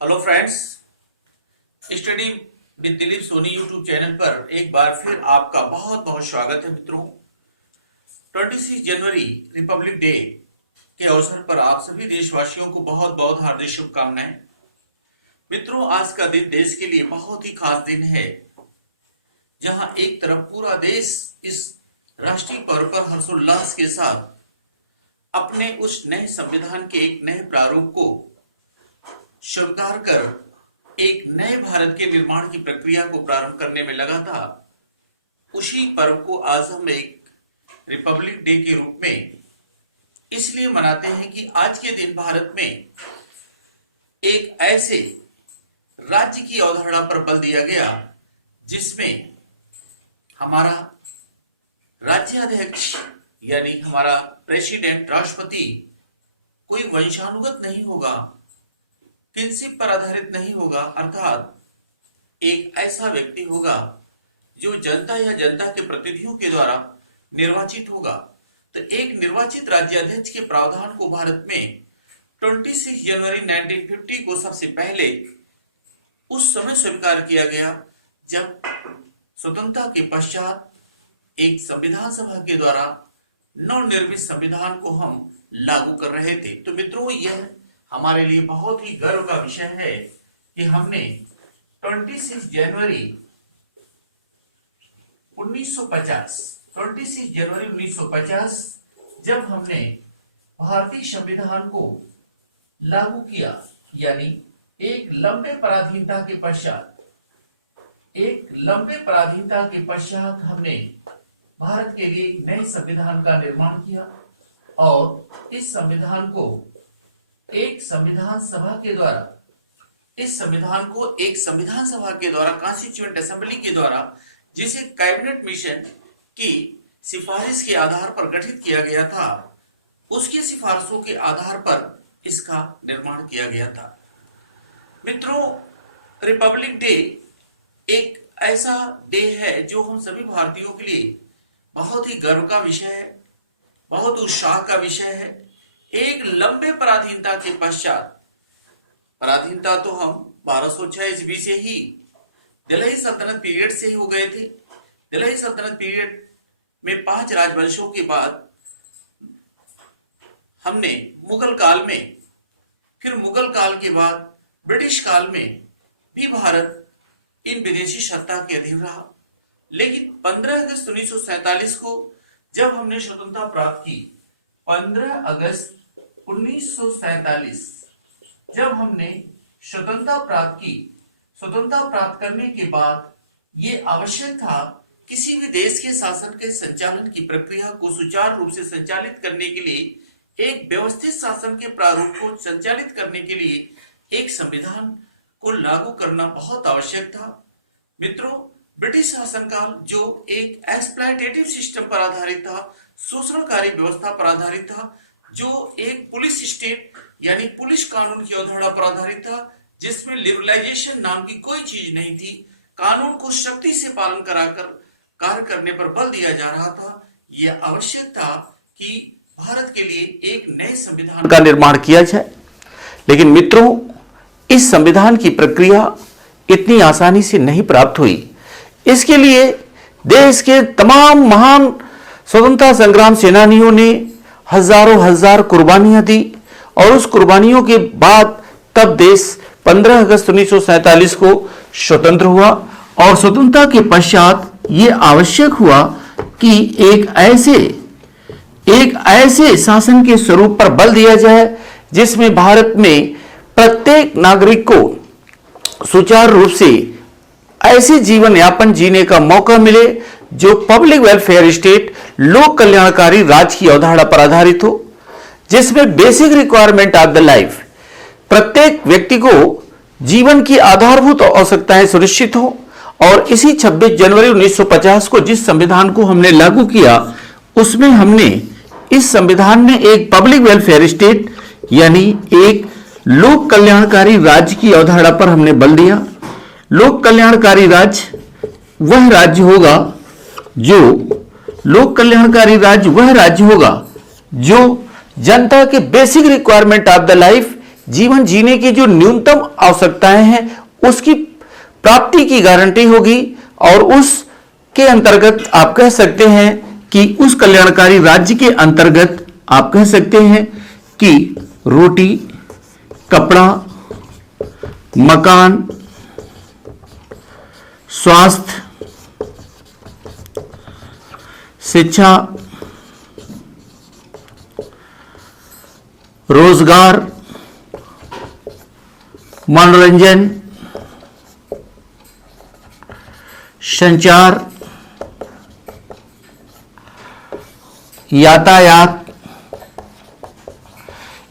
Hello friends, study with Dilip Soni YouTube channel पर एक बार फिर आपका बहुत बहुत स्वागत है। मित्रों, 26 जनवरी रिपब्लिक डे के अवसर पर आप सभी देशवासियों को बहुत बहुत हार्दिक शुभकामनाएं। मित्रों, आज का दिन देश के लिए बहुत ही खास दिन है, जहां एक तरफ पूरा देश इस राष्ट्रीय पर्व पर हर्षोल्लास के साथ अपने उस नए संविधान के एक नए प्रारूप को स्वीकार कर एक नए भारत के निर्माण की प्रक्रिया को प्रारंभ करने में लगा था। उसी पर्व को आज हम एक रिपब्लिक डे के रूप में इसलिए मनाते हैं कि आज के दिन भारत में एक ऐसे राज्य की अवधारणा पर बल दिया गया जिसमें हमारा राज्याध्यक्ष यानी हमारा प्रेसिडेंट राष्ट्रपति कोई वंशानुगत नहीं होगा, किंशिप पर आधारित नहीं होगा, अर्थात एक ऐसा व्यक्ति होगा जो जनता या जनता के प्रतिनिधियों के द्वारा निर्वाचित होगा। तो एक निर्वाचित राज्याध्यक्ष के प्रावधान को भारत में 26 जनवरी 1950 को सबसे पहले उस समय स्वीकार किया गया जब स्वतंत्रता के पश्चात एक संविधान सभा के द्वारा नवनिर्मित संविधान को हम लागू कर रहे थे। तो मित्रों, यह हमारे लिए बहुत ही गर्व का विषय है कि हमने 26 जनवरी 1950 जब हमने भारतीय संविधान को लागू किया, यानी एक लंबे पराधीनता के पश्चात हमने भारत के लिए नए संविधान का निर्माण किया और इस संविधान को एक संविधान सभा के द्वारा कॉन्स्टिट्यूएंट असेंबली के द्वारा, जिसे कैबिनेट मिशन की सिफारिश के आधार पर गठित किया गया था, उसकी सिफारिशों के आधार पर इसका निर्माण किया गया था। मित्रों, रिपब्लिक डे एक ऐसा डे है जो हम सभी भारतीयों के लिए बहुत ही गर्व का विषय है, बहुत उत्साह का विषय है। एक लंबे पराधीनता के पश्चात, पराधीनता तो हम 1206 ईस्वी से ही दिल्ली सल्तनत पीरियड से ही हो गए थे। दिल्ली सल्तनत पीरियड में 5 राजवंशों के बाद हमने मुगल काल में, फिर मुगल काल के बाद ब्रिटिश काल में भी भारत इन विदेशी सत्ता के अधीन रहा। लेकिन 15 अगस्त 1947 को जब हमने स्वतंत्रता प्राप्त की, 15 अगस्त 1947 जब हमने स्वतंत्रता प्राप्त की, स्वतंत्रता प्राप्त करने के बाद ये आवश्यक था किसी भी देश के शासन के संचालन की प्रक्रिया को सुचारू रूप से संचालित करने के लिए, एक व्यवस्थित शासन के प्रारूप को संचालित करने के लिए एक संविधान को लागू करना बहुत आवश्यक था। मित्रों, ब्रिटिश शासनकाल जो एक एक्सप्लॉयटेटिव सिस्टम पर आधारित था, शोषणकारी व्यवस्था पर आधारित था, जो एक पुलिस स्टेट यानी पुलिस कानून की अवधारणा पर आधारित था, जिसमें लिबरलाइजेशन नाम की कोई चीज नहीं थी। कानून को सख्ती से पालन कराकर कार्य करने पर बल दिया जा रहा था। यह आवश्यक था कि भारत के लिए एक नए संविधान का निर्माण किया जाए। लेकिन मित्रों, इस संविधान की प्रक्रिया इतनी आसानी से नहीं प्राप्त हुई। इसके लिए देश के तमाम महान स्वतंत्रता संग्राम सेनानियों ने हजार कुर्बानियां दी और उस कुर्बानियों के बाद तब देश 15 अगस्त 1947 को स्वतंत्र हुआ। और स्वतंत्रता के पश्चात ये आवश्यक हुआ कि एक ऐसे शासन के स्वरूप पर बल दिया जाए जिसमें भारत में प्रत्येक नागरिक को सुचारू रूप से ऐसे जीवन यापन जीने का मौका मिले जो पब्लिक वेलफेयर स्टेट, लोक कल्याणकारी राज्य की अवधारणा पर आधारित हो, जिसमें basic requirement of the life, प्रत्येक व्यक्ति को जीवन की आधारभूत आवश्यकताएं सुनिश्चित हो। और इसी 26 जनवरी 1950 को जिस संविधान को हमने लागू किया, उसमें हमने इस संविधान में एक पब्लिक वेलफेयर स्टेट यानी एक लोक कल्याणकारी राज्य की अवधारणा पर हमने बल दिया। लोक कल्याणकारी राज्य वह राज्य होगा जो जनता के basic requirement of the life जीवन जीने की जो न्यूनतम आवश्यकताएं हैं उसकी प्राप्ति की गारंटी होगी, और उसके अंतर्गत आप कह सकते हैं कि उस कल्याणकारी राज्य के अंतर्गत आप कह सकते हैं कि रोटी, कपड़ा, मकान, स्वास्थ्य, शिक्षा, रोजगार, मनोरंजन, संचार, यातायात,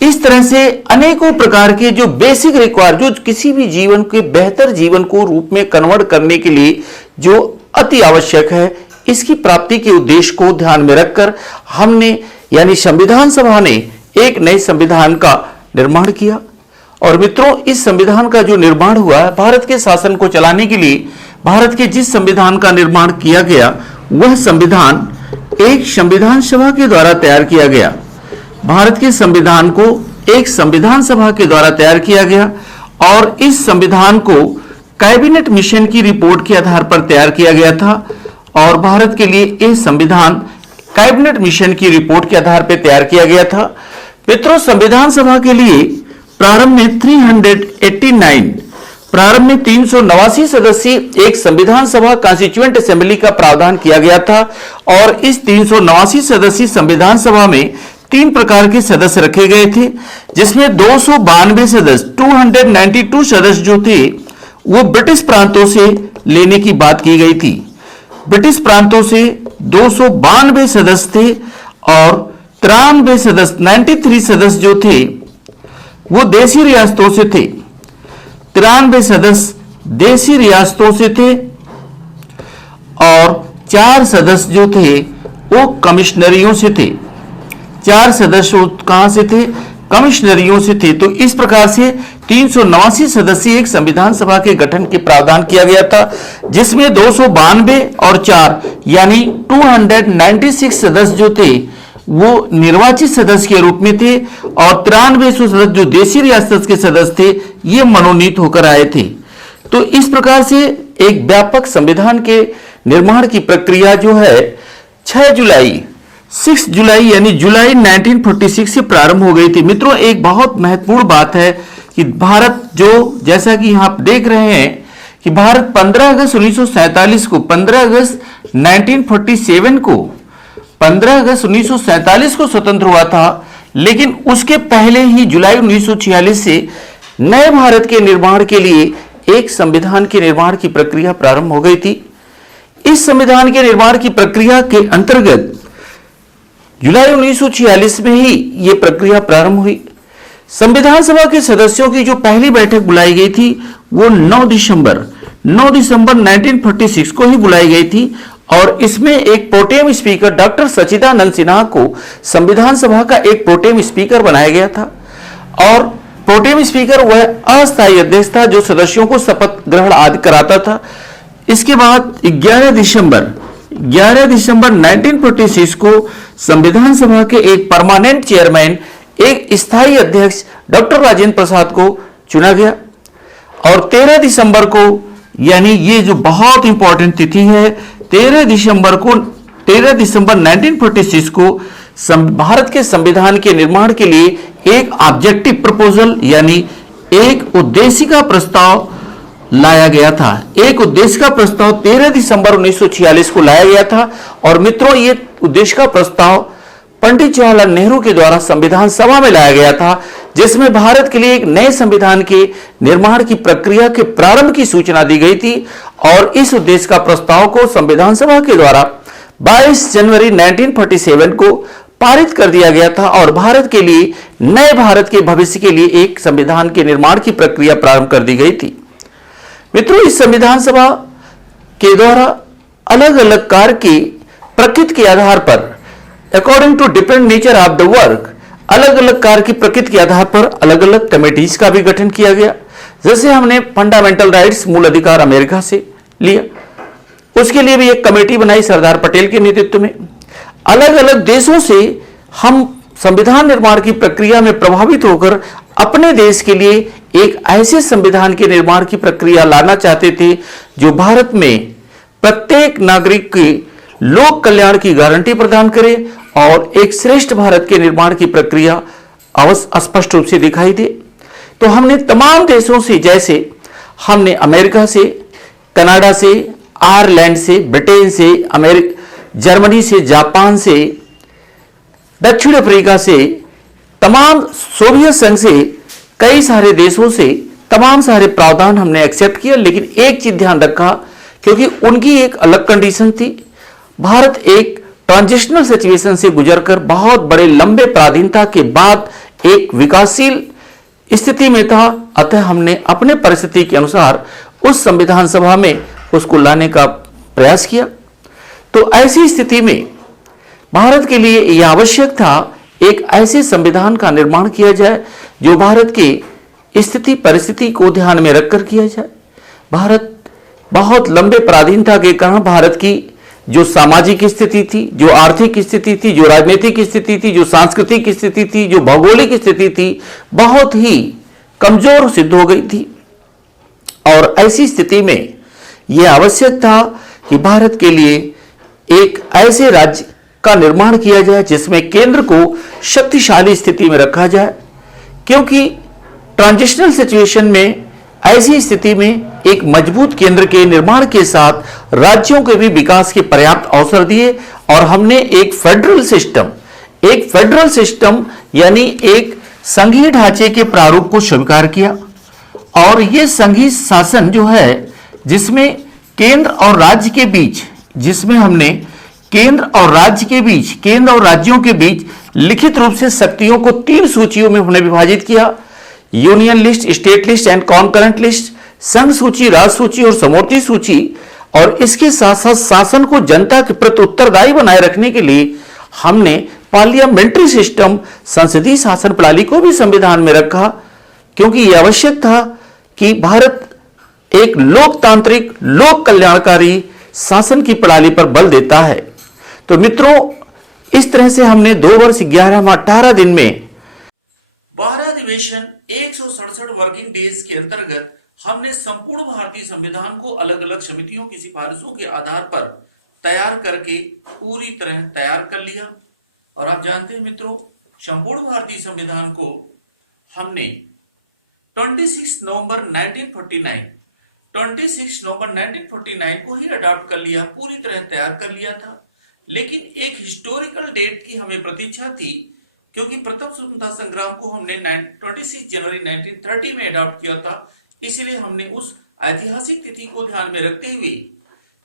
इस तरह से अनेकों प्रकार के जो बेसिक जो किसी भी जीवन के बेहतर जीवन को रूप में कन्वर्ट करने के लिए जो अति आवश्यक है, इसकी प्राप्ति के उद्देश्य को ध्यान में रखकर हमने यानी संविधान सभा ने एक नए संविधान का निर्माण किया। और मित्रों, इस संविधान का जो निर्माण हुआ, भारत के शासन को चलाने के लिए भारत के जिस संविधान का निर्माण किया गया, वह संविधान एक संविधान सभा के द्वारा तैयार किया गया। भारत के संविधान को एक संविधान सभा के द्वारा तैयार किया गया, और इस संविधान को कैबिनेट मिशन की रिपोर्ट के आधार पर तैयार किया गया था। और भारत के लिए यह संविधान कैबिनेट मिशन की रिपोर्ट के आधार पर तैयार किया गया था। मित्रों, संविधान सभा के लिए प्रारंभ में 389 सदस्यीय एक संविधान सभा कॉन्स्टिट्यूएंट असेंबली का प्रावधान किया गया था। और इस 389 सदस्यीय संविधान सभा में 3 प्रकार के सदस्य रखे गए थे, जिसमें 292 सदस्य 292 सदस्य जो थे वो ब्रिटिश प्रांतों से लेने की बात की गई थी। ब्रिटिश प्रांतों से 292 सदस्य थे, और 93 सदस्य 93 सदस्य जो थे वो देशी रियासतों से थे। 93 सदस्य देशी रियासतों से थे, और 4 सदस्य जो थे वो कमिश्नरियों से थे। 4 सदस्य कहां से थे? कमिश्नरियों से थे। तो इस प्रकार से 389 सदस्यीय एक संविधान सभा के गठन के प्रावधान किया गया था, जिसमें 292 और 4 यानी 296 सदस्य जो थे वो निर्वाचित सदस्य के रूप में थे, और 93 सदस्य जो देशी रियासत के सदस्य थे ये मनोनीत होकर आए थे। तो इस प्रकार से एक व्यापक संविधान के निर्माण की प्रक्रिया जो है 6 जुलाई यानी जुलाई 1946 से प्रारंभ हो गई थी। मित्रों, एक बहुत महत्वपूर्ण बात है कि भारत जो जैसा कि यहां आप देख रहे हैं कि भारत 15 अगस्त 1947 को 15 अगस्त 1947 को 15 अगस्त 1947 को स्वतंत्र हुआ था, लेकिन उसके पहले ही जुलाई 1946 से नए भारत के निर्माण के लिए एक संविधान के निर्माण की प्रक्रिया प्रारंभ हो गई थी। इस संविधान के निर्माण की प्रक्रिया के अंतर्गत जुलाई 1946 में ही यह प्रक्रिया प्रारंभ हुई। संविधान सभा के सदस्यों की जो पहली बैठक बुलाई गई थी वो 9 दिसंबर 1946 को ही बुलाई गई थी, और इसमें एक प्रोटेम स्पीकर डॉक्टर सच्चिदानंद सिन्हा को संविधान सभा का एक प्रोटेम स्पीकर बनाया गया था। और प्रोटेम स्पीकर वह अस्थायी अध्यक्ष था जो सदस्यों को शपथ ग्रहण आदि कराता था। इसके बाद 11 दिसंबर 1946 को संविधान सभा के एक परमानेंट चेयरमैन, एक स्थायी अध्यक्ष डॉक्टर राजेंद्र प्रसाद को चुना गया। और 13 दिसंबर को, यानी ये जो बहुत इंपॉर्टेंट तिथि है, 13 दिसंबर 1946 को भारत के संविधान के निर्माण के लिए एक ऑब्जेक्टिव प्रपोजल यानी एक उद्देशिका प्रस्ताव लाया गया था। एक उद्देशिका प्रस्ताव 13 दिसंबर 1946 को लाया गया था। और मित्रों, ये उद्देशिका प्रस्ताव पंडित जवाहरलाल नेहरू के द्वारा संविधान सभा में लाया गया था, जिसमें भारत के लिए एक नए संविधान के निर्माण की प्रक्रिया के प्रारंभ की सूचना दी गई थी। और इस उद्देश्य का प्रस्ताव को संविधान सभा के द्वारा 22 जनवरी 1947 को पारित कर दिया गया था, और भारत के लिए नए भारत के भविष्य के लिए एक संविधान के निर्माण की प्रक्रिया प्रारंभ कर दी गई थी। मित्रों, इस संविधान सभा के द्वारा अलग अलग कार्य की प्रकृति के आधार पर, according to different nature of the work, अलग अलग कार्य की प्रकृति के आधार पर अलग अलग कमेटीज का भी गठन किया गया। जैसे हमने फंडामेंटल राइट्स, मूल अधिकार अमेरिका से लिया, उसके लिए भी एक कमेटी बनाई सरदार पटेल के नेतृत्व में। अलग अलग देशों से हम संविधान निर्माण की प्रक्रिया में प्रभावित होकर अपने देश के लिए एक ऐसे संविधान के निर्माण की प्रक्रिया लाना चाहते थे जो भारत में प्रत्येक नागरिक के लोक कल्याण की गारंटी प्रदान करे और एक श्रेष्ठ भारत के निर्माण की प्रक्रिया स्पष्ट रूप से दिखाई दे। तो हमने तमाम देशों से, जैसे हमने अमेरिका से, कनाडा से, आयरलैंड से, ब्रिटेन से, जर्मनी से, जापान से, दक्षिण अफ्रीका से, तमाम सोवियत संघ से, कई सारे देशों से तमाम सारे प्रावधान हमने एक्सेप्ट किया, लेकिन एक चीज ध्यान रखा, क्योंकि उनकी एक अलग कंडीशन थी। भारत एक ट्रांजिशनल सिचुएशन से गुजरकर बहुत बड़े लंबे पराधीनता के बाद एक विकासशील स्थिति में था, अतः हमने अपने परिस्थिति के अनुसार उस संविधान सभा में उसको लाने का प्रयास किया। तो ऐसी स्थिति में भारत के लिए यह आवश्यक था एक ऐसे संविधान का निर्माण किया जाए जो भारत की स्थिति परिस्थिति को ध्यान में रखकर किया जाए। भारत बहुत लंबे पराधीनता के कारण भारत की जो सामाजिक स्थिति थी, जो आर्थिक स्थिति थी, जो राजनीतिक स्थिति थी, जो सांस्कृतिक स्थिति थी, जो भौगोलिक स्थिति थी, बहुत ही कमजोर सिद्ध हो गई थी। और ऐसी स्थिति में यह आवश्यक था कि भारत के लिए एक ऐसे राज्य का निर्माण किया जाए जिसमें केंद्र को शक्तिशाली स्थिति में रखा जाए, क्योंकि ट्रांजिशनल सिचुएशन में ऐसी स्थिति में एक मजबूत केंद्र के निर्माण के साथ राज्यों के भी विकास के पर्याप्त अवसर दिए। और हमने एक फेडरल सिस्टम यानी एक संघीय ढांचे के प्रारूप को स्वीकार किया। और यह संघीय शासन जो है, जिसमें केंद्र और राज्य के बीच, जिसमें हमने केंद्र और राज्यों के बीच लिखित रूप से शक्तियों को 3 सूचियों में हमने विभाजित किया: union list, state list and concurrent list, संघ सूची, राज्य सूची और समवर्ती सूची। और इसके साथ साथ शासन को जनता के प्रति उत्तरदायी बनाए रखने के लिए हमने पार्लियामेंट्री सिस्टम, संसदीय शासन प्रणाली को भी संविधान में रखा, क्योंकि यह आवश्यक था कि भारत एक लोकतांत्रिक, लोक कल्याणकारी शासन की प्रणाली पर बल देता है। तो मित्रों, इस तरह से हमने 2 वर्ष 11 माह 18 दिन में 12 अधिवेशन 167 वर्किंग डेज के अंतर्गत हमने संपूर्ण भारतीय संविधान को अलग अलग समितियों की सिफारिशों के आधार पर तैयार करके पूरी तरह तैयार कर लिया। और आप जानते हैं मित्रों, संपूर्ण भारतीय संविधान को हमने 26 नवंबर 1949 को ही अडॉप्ट कर लिया, पूरी तरह तैयार कर लिया था। लेकिन एक हिस्टोरिकल डेट की हमें प्रतीक्षा थी, क्योंकि प्रथम स्वतंत्रता संग्राम को हमने 26 जनवरी 1930 में अडॉप्ट किया था। इसलिए हमने उस ऐतिहासिक तिथि को ध्यान में रखते हुए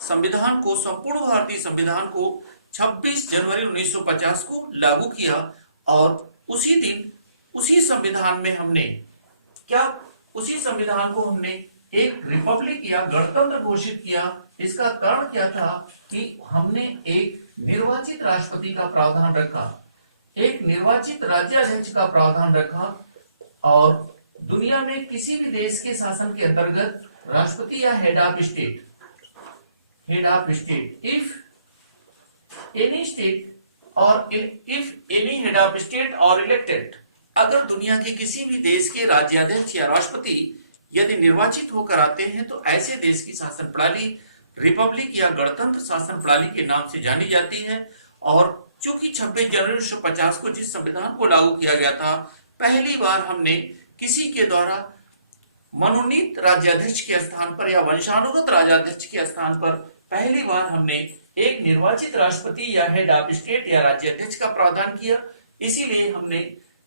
संविधान को, संपूर्ण भारतीय संविधान को 26 जनवरी 1950 को लागू किया। और उसी दिन उसी संविधान में हमने एक रिपब्लिक या गणतंत्र घोषित किया। इसका कारण क्या था कि हमने एक निर्वाचित राष्ट्रपति का प्रावधान रखा, एक निर्वाचित राज्याध्यक्ष का प्रावधान रखा। और दुनिया में किसी भी देश के शासन के अंतर्गत राष्ट्रपति या head of state, if any head of state और इलेक्टेड, अगर दुनिया के किसी भी देश के राज्याध्यक्ष या राष्ट्रपति यदि निर्वाचित होकर आते हैं, तो ऐसे देश की शासन प्रणाली रिपब्लिक या गणतंत्र शासन प्रणाली के नाम से जानी जाती है। और चूंकि 26 जनवरी 1950 को जिस संविधान को लागू किया गया था, पहली बार हमने किसी के द्वारा मनोनीत राज्याध्यक्ष के स्थान पर या वंशानुगत राज्याध्यक्ष के स्थान पर पहली बार हमने एक निर्वाचित राष्ट्रपति या हेड ऑफ स्टेट या राज्याध्यक्ष का प्रावधान किया। इसीलिए हमने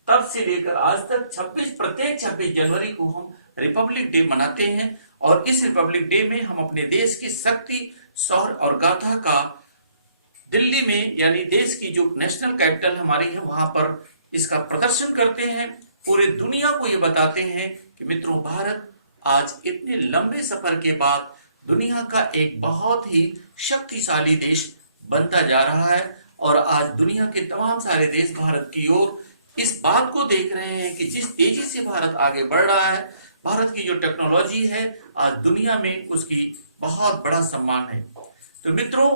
तब से लेकर आज तक प्रत्येक 26 जनवरी को हम रिपब्लिक डे मनाते हैं। और इस रिपब्लिक डे में हम अपने देश की शक्ति, शौर्य और गाथा का दिल्ली में, यानी देश की जो नेशनल कैपिटल हमारी है, वहां पर इसका प्रदर्शन करते हैं। पूरे दुनिया को ये बताते हैं कि मित्रों, भारत आज इतने लंबे सफर के बाद दुनिया का एक बहुत ही शक्तिशाली देश बनता जा रहा है। और आज दुनिया के तमाम सारे देश भारत की ओर इस बात को देख रहे हैं कि जिस तेजी से भारत आगे बढ़ रहा है, भारत की जो टेक्नोलॉजी है, आज दुनिया में उसकी बहुत बड़ा सम्मान है। तो मित्रों,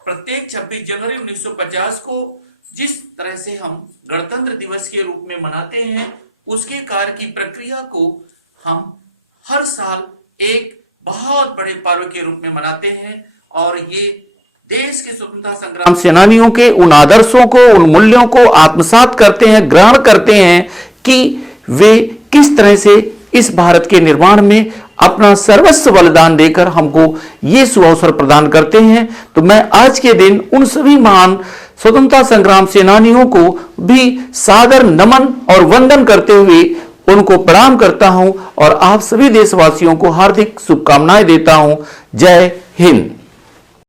प्रत्येक 26 जनवरी 1950 को जिस तरह से हम गणतंत्र दिवस के रूप में मनाते हैं, उसके कार्य की प्रक्रिया को हम हर साल एक बहुत बड़े पर्व के रूप में मनाते हैं और ये देश के स्वतंत्रता संग्राम सेनानियों के उन आदर्शों को, उन मूल्यों को आत्मसात करते हैं, ग्रहण करते हैं कि वे किस तरह से इस भारत के निर्माण में अपना सर्वस्व बलिदान देकर हमको ये सुअवसर प्रदान करते हैं। तो मैं आज के दिन उन सभी महान स्वतंत्रता संग्राम सेनानियों को भी सादर नमन और वंदन करते हुए उनको प्रणाम करता हूं और आप सभी देशवासियों को हार्दिक शुभकामनाएं देता हूं। जय हिंद।